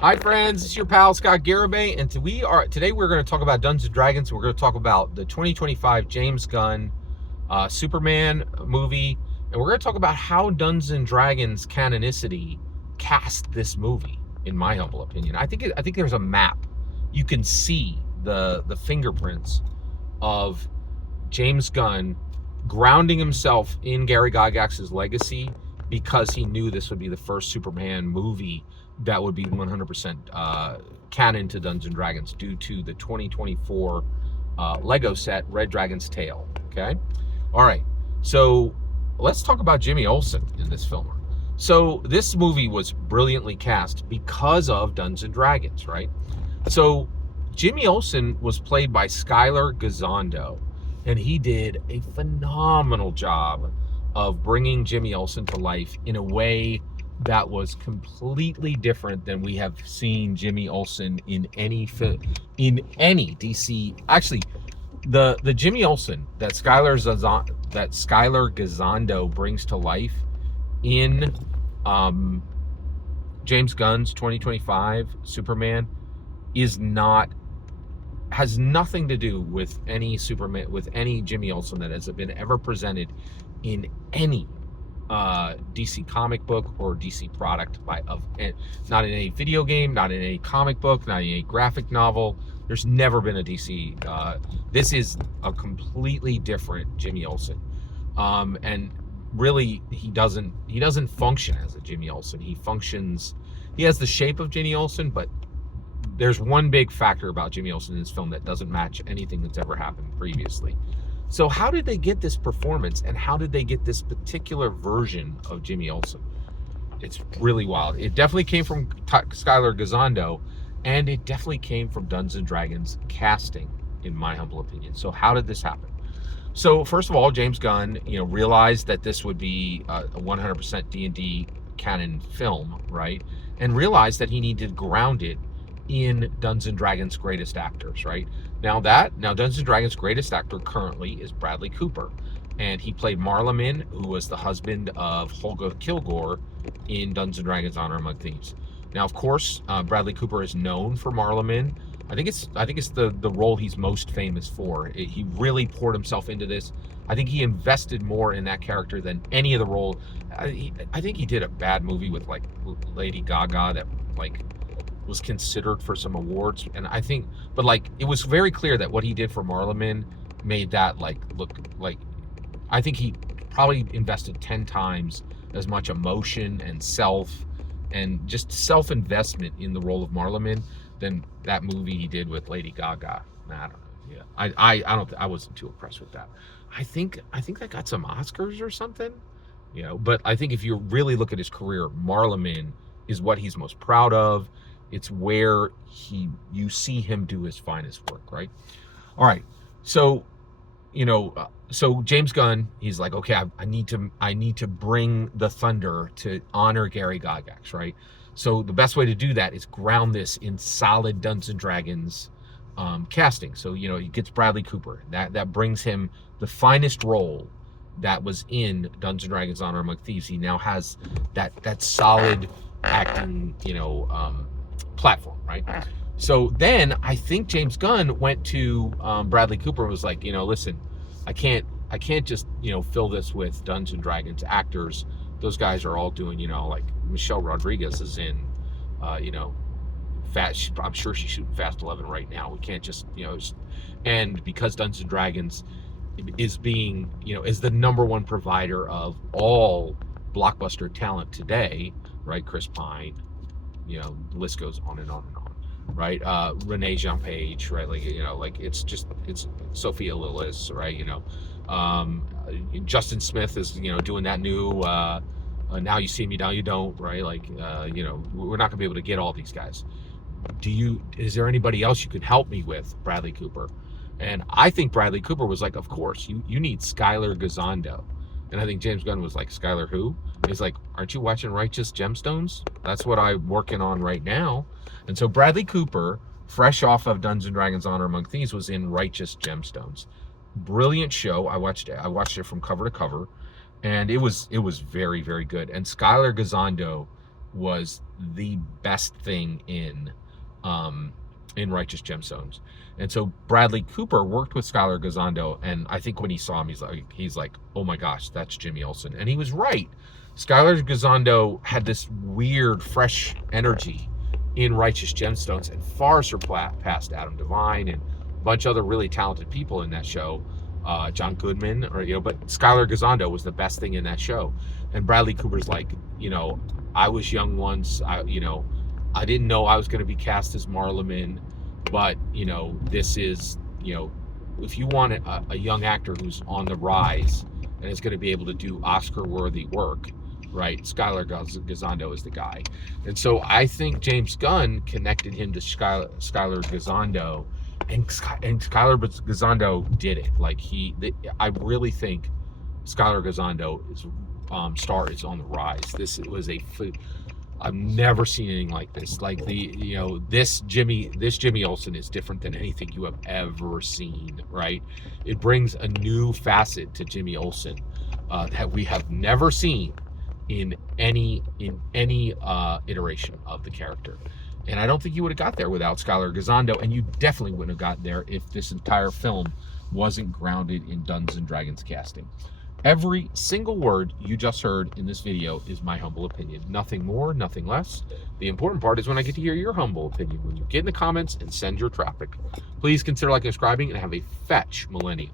Hi friends, it's your pal Scott Garibay, and today we're going to talk about Dungeons and Dragons. We're going to talk about the 2025 James Gunn Superman movie, and we're going to talk about how Dungeons and Dragons canonicity cast this movie. In my humble opinion, I think there's a map. You can see the fingerprints of James Gunn grounding himself in Gary Gygax's legacy because he knew this would be the first Superman movie that would be 100% canon to Dungeons and Dragons due to the 2024 Lego set Red Dragon's Tale. Okay, all right. So let's talk about Jimmy Olsen in this film. So this movie was brilliantly cast because of Dungeons and Dragons, right? So Jimmy Olsen was played by Skyler Gisondo, and he did a phenomenal job of bringing Jimmy Olsen to life in a way that was completely different than we have seen Jimmy Olsen in any DC. Actually, the Jimmy Olsen that Skyler Gisondo brings to life in James Gunn's 2025 Superman has nothing to do with any Jimmy Olsen that has been ever presented in any DC comic book or DC product not in a video game, not in a comic book, not in a graphic novel. There's never been a DC. This is a completely different Jimmy Olsen, and really he doesn't function as a Jimmy Olsen. He has the shape of Jimmy Olsen, but there's one big factor about Jimmy Olsen in this film that doesn't match anything that's ever happened previously. So how did they get this performance, and how did they get this particular version of Jimmy Olsen? It's really wild. It definitely came from Skyler Gisondo, and it definitely came from Dungeons and Dragons casting, in my humble opinion. So how did this happen? So first of all, James Gunn, realized that this would be a 100% D&D canon film, right? And realized that he needed to ground it in Dungeons and Dragons' greatest actors, right? Now Dungeons and Dragons' greatest actor currently is Bradley Cooper, and he played Marlemin, who was the husband of Holga Kilgore in Dungeons and Dragons: Honor Among Thieves. Now, of course, Bradley Cooper is known for Marlemin. I think it's the role he's most famous for. He really poured himself into this. I think he invested more in that character than any of the role. I think he did a bad movie with Lady Gaga that was considered for some awards, and it was very clear that what he did for Marlemin made that look like. I think he probably invested 10 times as much emotion and self-investment in the role of Marlemin than that movie he did with Lady Gaga. I don't know. Yeah, I wasn't too impressed with that. I think that got some Oscars or something. But I think if you really look at his career, Marlemin is what he's most proud of. It's where you see him do his finest work, right? All right. So, so James Gunn, he's like, okay, I need to bring the thunder to honor Gary Gygax, right? So the best way to do that is ground this in solid Dungeons and Dragons casting. So, he gets Bradley Cooper. That brings him the finest role that was in Dungeons and Dragons: Honor Among Thieves. He now has that solid acting, platform, right? So then I think James Gunn went to Bradley Cooper and was like, listen, I can't just fill this with Dungeons and Dragons actors. Those guys are all doing like Michelle Rodriguez is in Fast. I'm sure she's shooting Fast 11 right now. We can't just and because Dungeons and Dragons is being is the number one provider of all blockbuster talent today, right? Chris Pine, the list goes on and on and on, right? Renee Jean Page, right? It's Sophia Lillis, right? Justin Smith is doing that new Now You See Me, Now You Don't, right? We're not gonna be able to get all these guys. Is there anybody else you can help me with, Bradley Cooper? And I think Bradley Cooper was like, of course, you need Skyler Gisondo. And I think James Gunn was like, Skyler who? And he's like, aren't you watching Righteous Gemstones? That's what I'm working on right now. And so Bradley Cooper, fresh off of Dungeons and Dragons: Honor Among Thieves, was in Righteous Gemstones. Brilliant show. I watched it from cover to cover, and it was very, very good. And Skyler Gisondo was the best thing in Righteous Gemstones. And so Bradley Cooper worked with Skyler Gisondo, and I think when he saw him, he's like, oh my gosh, that's Jimmy Olsen. And he was right. Skyler Gisondo had this weird, fresh energy in Righteous Gemstones and far surpassed Adam Devine and a bunch of other really talented people in that show. John Goodman, but Skyler Gisondo was the best thing in that show. And Bradley Cooper's like, I was young once. I didn't know I was going to be cast as Marleman, but this is, if you want a young actor who's on the rise and is going to be able to do Oscar-worthy work, right? Skyler Gisondo is the guy. And so I think James Gunn connected him to Skyler Gisondo, and Skyler Gisondo did it. Like I really think Skyler Gisondo star is on the rise. This was I've never seen anything like this. Like this Jimmy Olsen is different than anything you have ever seen, right? It brings a new facet to Jimmy Olsen that we have never seen in any iteration of the character. And I don't think you would have got there without Skyler Gisondo, and you definitely wouldn't have got there if this entire film wasn't grounded in Dungeons and Dragons casting. Every single word you just heard in this video is my humble opinion. Nothing more, nothing less. The important part is when I get to hear your humble opinion, when you get in the comments and send your traffic. Please consider liking and subscribing, and have a fetch millennium.